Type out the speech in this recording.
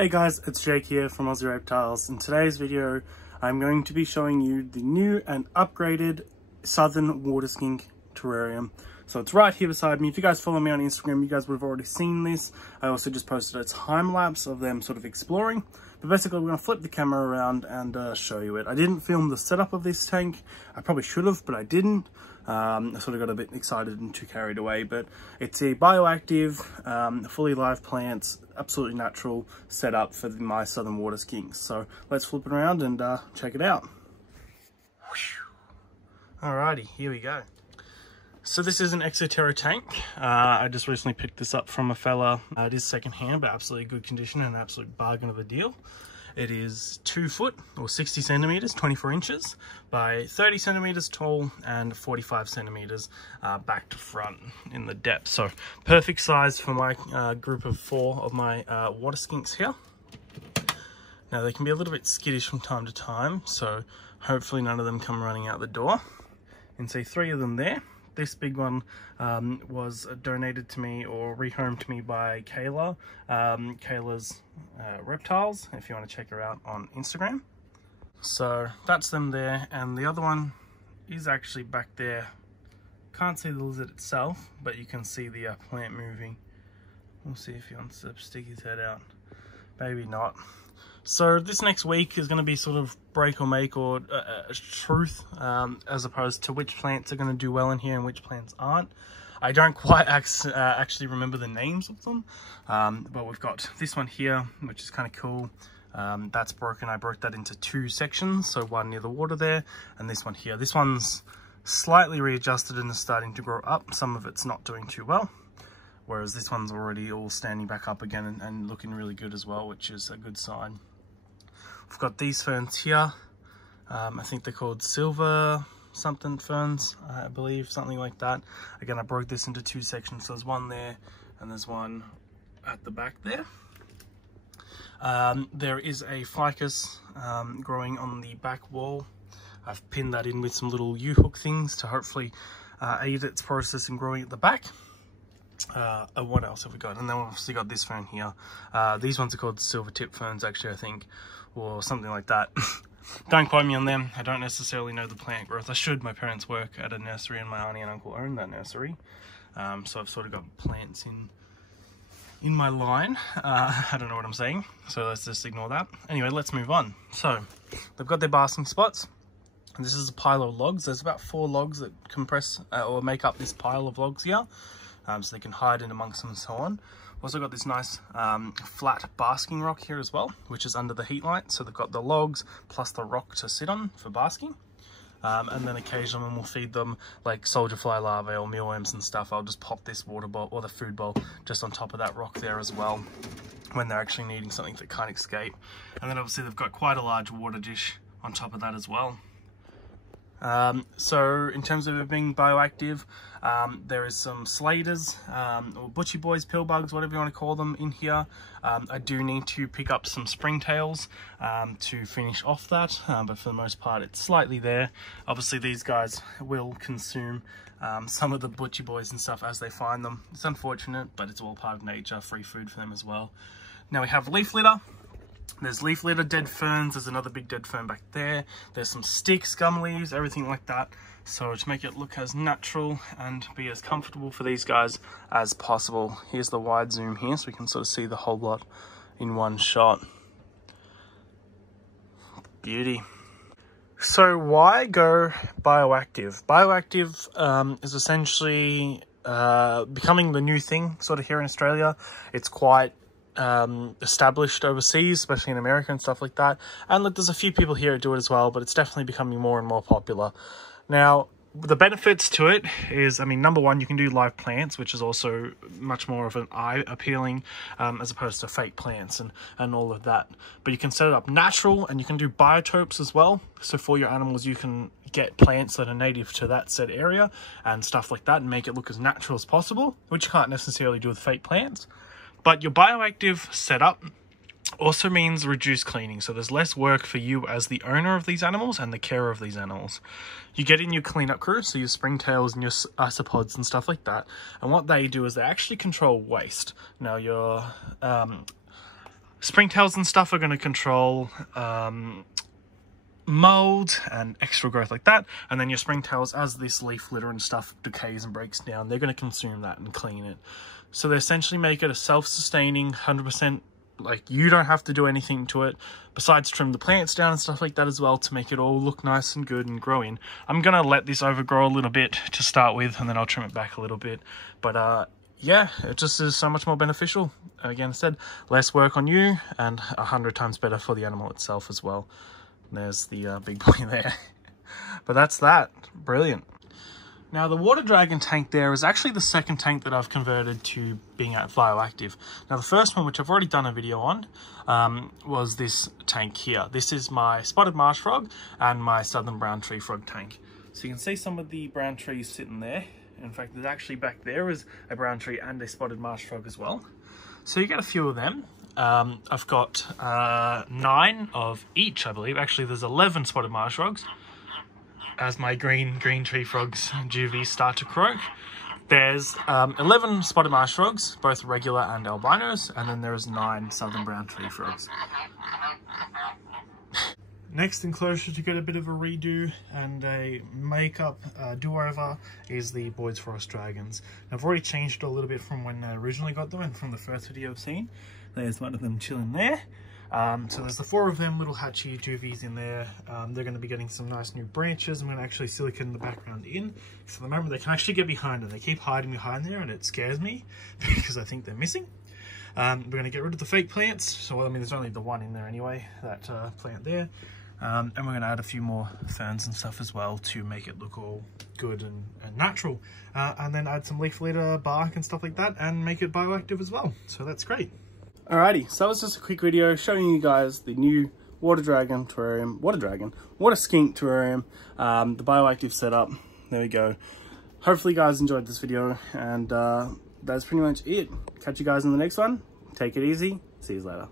Hey guys, it's Jake here from Aussie Reptiles. In today's video, I'm going to be showing you the new and upgraded Southern Water Skink terrarium. So it's right here beside me. If you guys follow me on Instagram, you guys would have already seen this. I also just posted a time lapse of them sort of exploring. But basically, we're going to flip the camera around and show you it. I didn't film the setup of this tank. I probably should have, but I didn't. I sort of got a bit excited and too carried away, but it's a bioactive, fully live plants, absolutely natural setup for my Southern Water Skinks. So let's flip it around and check it out. Alrighty, here we go. So this is an Exoterra tank. I just recently picked this up from a fella. It is secondhand, but absolutely good condition and an absolute bargain of a deal. It is 2 foot or 60 centimeters, 24 inches by 30 centimeters tall and 45 centimeters back to front in the depth. So perfect size for my group of 4 of my water skinks here. Now they can be a little bit skittish from time to time, so hopefully none of them come running out the door. You can see 3 of them there. This big one was donated to me or rehomed to me by Kayla. Kayla's Reptiles, if you want to check her out on Instagram. So that's them there, and the other one is actually back there. Can't see the lizard itself, but you can see the plant moving. We'll see if he wants to stick his head out. Maybe not. So this next week is going to be sort of break or make or truth, as opposed to which plants are going to do well in here and which plants aren't. I don't quite actually remember the names of them, but we've got this one here, which is kind of cool. That's broken. I broke that into 2 sections, so one near the water there, and this one here. This one's slightly readjusted and is starting to grow up. Some of it's not doing too well, whereas this one's already all standing back up again and looking really good as well, which is a good sign. We've got these ferns here. I think they're called silver something ferns, I believe, something like that. Again, I broke this into 2 sections. So there's one there and there's one at the back there. There is a ficus growing on the back wall. I've pinned that in with some little U-hook things to hopefully aid its process in growing at the back. What else have we got? And then we've obviously got this fern here. These ones are called silver tip ferns, actually, I think, or something like that. Don't quote me on them. I don't necessarily know the plant growth. I should. My parents work at a nursery and my auntie and uncle own that nursery. So I've sort of got plants in my line. I don't know what I'm saying, so let's just ignore that. Anyway, let's move on. So they've got their basking spots. And this is a pile of logs. There's about 4 logs that compress or make up this pile of logs here. So they can hide in amongst them and so on. Also got this nice flat basking rock here as well, which is under the heat light. So they've got the logs plus the rock to sit on for basking. And then occasionally when we'll feed them like soldier fly larvae or mealworms and stuff, I'll just pop this water bowl or the food bowl just on top of that rock there as well, when they're actually needing something that can't escape. And then obviously they've got quite a large water dish on top of that as well. So in terms of it being bioactive, there is some slaters, or butchie boys, pill bugs, whatever you want to call them, in here. I do need to pick up some springtails to finish off that, but for the most part it's slightly there. Obviously these guys will consume some of the butchie boys and stuff as they find them. It's unfortunate, but it's all part of nature, free food for them as well. Now we have leaf litter. There's leaf litter, dead ferns, there's another big dead fern back there. There's some sticks, gum leaves, everything like that. So to make it look as natural and be as comfortable for these guys as possible. Here's the wide zoom here so we can sort of see the whole lot in one shot. Beauty. So why go bioactive? Bioactive is essentially becoming the new thing sort of here in Australia. It's quite established overseas, especially in America and stuff like that, and look, there's a few people here that do it as well, but it's definitely becoming more and more popular. Now the benefits to it is, I mean, number one, you can do live plants, which is also much more of an eye appealing as opposed to fake plants and all of that. But you can set it up natural, and you can do biotopes as well. So for your animals, you can get plants that are native to that said area and stuff like that, and make it look as natural as possible, which you can't necessarily do with fake plants. But your bioactive setup also means reduced cleaning. So there's less work for you as the owner of these animals and the carer of these animals. You get in your cleanup crew, so your springtails and your isopods and stuff like that. And what they do is they actually control waste. Now your Springtails and stuff are going to control mold and extra growth like that, and then your springtails, as this leaf litter and stuff decays and breaks down, they're going to consume that and clean it. So they essentially make it a self-sustaining 100%, like you don't have to do anything to it besides trim the plants down and stuff like that as well to make it all look nice and good and grow in. I'm going to let this overgrow a little bit to start with, and then I'll trim it back a little bit. But yeah, it just is so much more beneficial. Again, I said, less work on you and 100 times better for the animal itself as well. There's the big boy there. But that's that. Brilliant. Now, the water dragon tank there is actually the second tank that I've converted to being at Bioactive. Now, the first one, which I've already done a video on, was this tank here. This is my spotted marsh frog and my southern brown tree frog tank. So you can see some of the brown trees sitting there. In fact, there's actually back there is a brown tree and a spotted marsh frog as well. So you get a few of them. I've got 9 of each, I believe. Actually, there's 11 spotted marsh frogs. As my green tree frogs juvies start to croak. There's 11 spotted marsh frogs, both regular and albinos, and then there's 9 southern brown tree frogs. Next enclosure to get a bit of a redo and a makeup do-over is the Boyd's Forest Dragons. I've already changed it a little bit from when I originally got them and from the first video I've seen. There's one of them chilling there. So there's the 4 of them little hatchy juvies in there. They're going to be getting some nice new branches. I'm going to actually silicone the background in. So at the moment they can actually get behind it. They keep hiding behind there and it scares me because I think they're missing. We're going to get rid of the fake plants. So, well, I mean, there's only the one in there anyway, that plant there. And we're going to add a few more ferns and stuff as well to make it look all good and natural. And then add some leaf litter, bark and stuff like that and make it bioactive as well. So that's great. Alrighty, so that was just a quick video showing you guys the new water skink terrarium, the bioactive setup. There we go. Hopefully you guys enjoyed this video, and that's pretty much it. Catch you guys in the next one. Take it easy. See you later.